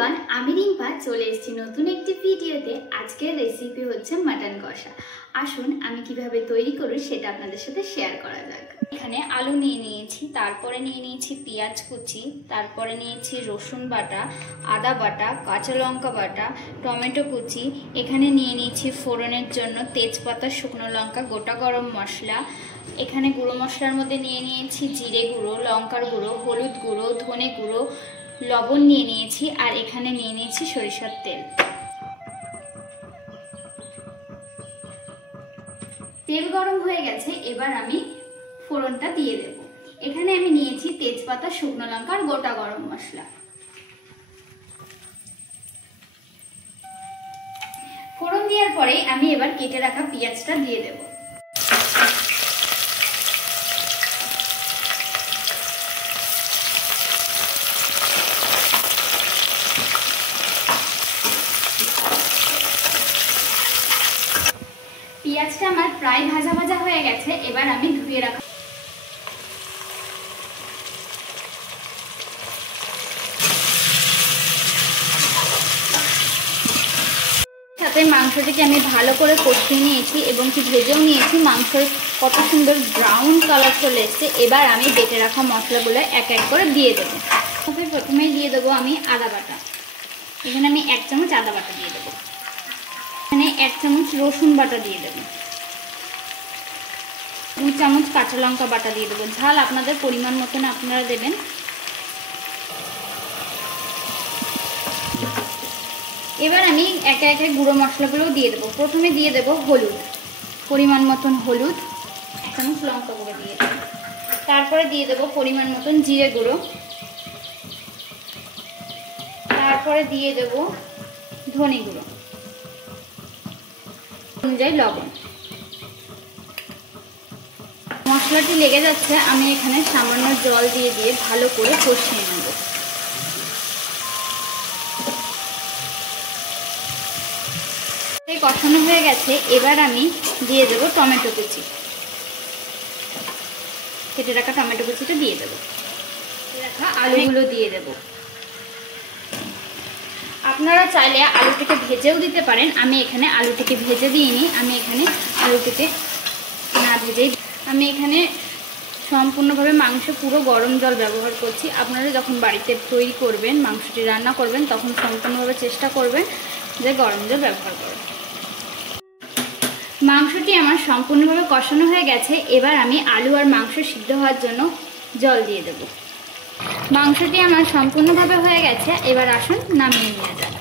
Everyone, আমি রিম্পা চলে এসেছি নতুন একটি ভিডিওতে। আজকের রেসিপি হচ্ছে মাটন কষা। আসুন আমি কিভাবে তৈরি করি সেটা আপনাদের সাথে শেয়ার করা যাক। এখানে আলু নিয়ে নিয়েছি, তারপরে নিয়ে নিয়েছি পেঁয়াজ কুচি, তারপরে নিয়েছি রসুন বাটা, আদা বাটা, কাঁচা লঙ্কা বাটা, টমেটো কুচি। এখানে নিয়ে নিয়েছি ফোড়নের জন্য তেজপাতা, শুকনো লঙ্কা, গোটা গরম মশলা। এখানে গুঁড়ো মশলার মধ্যে নিয়ে নিয়েছি জিরে গুঁড়ো, লঙ্কার গুঁড়ো, হলুদ গুঁড়ো, ধনে গুঁড়ো, লবণ নিয়ে নিয়েছি, আর এখানে নিয়ে নিয়েছি সরিষার তেল। তেল গরম হয়ে গেছে, এবার আমি ফোড়নটা দিয়ে দেব। এখানে আমি নিয়েছি তেজপাতা, শুকনো লঙ্কা আর গোটা গরম মশলা। ফোড়ন দেওয়ার পরে আমি এবার কেটে রাখা পেঁয়াজটা দিয়ে দেব। পেঁয়াজটা আমার প্রায় ভাজা ভাজা হয়ে গেছে, এবার আমি ধুয়ে রাখা সাথে মাংসটিকে আমি ভালো করে কষিয়ে নিয়েছি এবং কি ভেজেও নিয়েছি। মাংসের কত সুন্দর ব্রাউন কালার চলে এসেছে। এবার আমি বেটে রাখা মশলাগুলো এক এক করে দিয়ে দেবো। প্রথমেই দিয়ে দেবো আমি আদা বাটা। এখানে আমি 1 চামচ আদা বাটা দিয়ে দেবো। এখানে 1 চামচ রসুন বাটা দিয়ে দেবো। 2 চামচ কাঁচা লঙ্কা বাটা দিয়ে দেবো। ঝাল আপনাদের পরিমাণ মতন আপনারা দেবেন। এবার আমি একে একে গুঁড়ো মশলাগুলো দিয়ে দেবো। প্রথমে দিয়ে দেবো হলুদ, পরিমাণ মতন হলুদ, 1 চামচ লঙ্কা গুঁড়ো দিয়ে দেবো। তারপরে দিয়ে দেবো পরিমাণ মতন জিরে গুঁড়ো, তারপরে দিয়ে দেবো ধনে গুঁড়ো, অনুযায়ী লবণ। মশলাটি লেগে যাচ্ছে, আমি এখানে সামান্য জল দিয়ে ভালো করে কষিয়ে নেব। কষানো হয়ে গেছে, এবার আমি দিয়ে দেবো টমেটো কুচি। কেটে রাখা টমেটো কুচিটা দিয়ে দেবো। রাখা আলুগুলো দিয়ে দেব। আপনারা চাইলে আলুটিকে ভেজেও দিতে পারেন। আমি এখানে আলুটিকে ভেজে দিইনি, আমি এখানে আলুটিকে না ভেজেই আমি এখানে সম্পূর্ণভাবে মাংস পুরো গরম জল ব্যবহার করছি। আপনারা যখন বাড়িতে তৈরি করবেন, মাংসটি রান্না করবেন, তখন সম্পূর্ণভাবে চেষ্টা করবেন যে গরম জল ব্যবহার করবেন। মাংসটি আমার সম্পূর্ণভাবে কষানো হয়ে গেছে, এবার আমি আলু আর মাংস সিদ্ধ হওয়ার জন্য জল দিয়ে দেব। মাংসটি আমার সম্পূর্ণভাবে হয়ে গেছে, এবার আসুন নামিয়ে নেওয়া যাক।